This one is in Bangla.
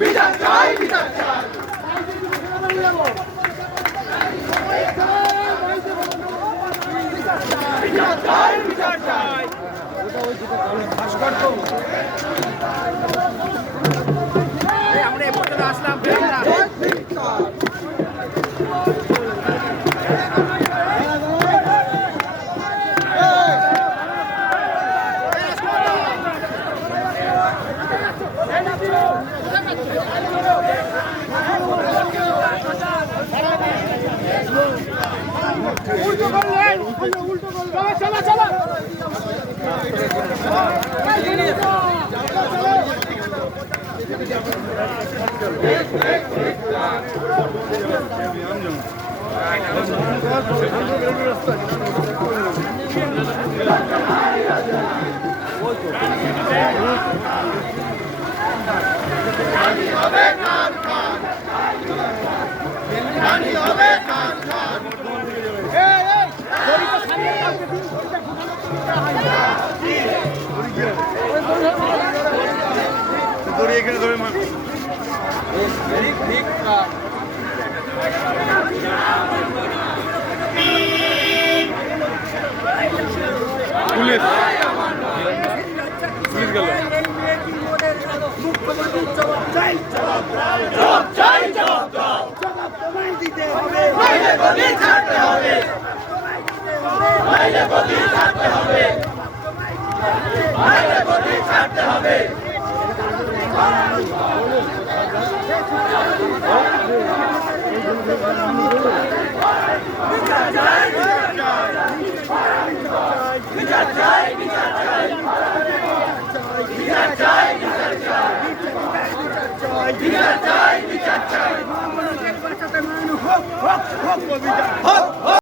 বিচার চাই, বিচার চাই। বিচার চাই, বিচার চাই। আমরা এ পর্যন্ত আসলাম। চলো চলো এখানে ধরে মার পুলিশ পুলিশ গেল ছাড়তে হবে। বিচার চাই, বিচার চাই।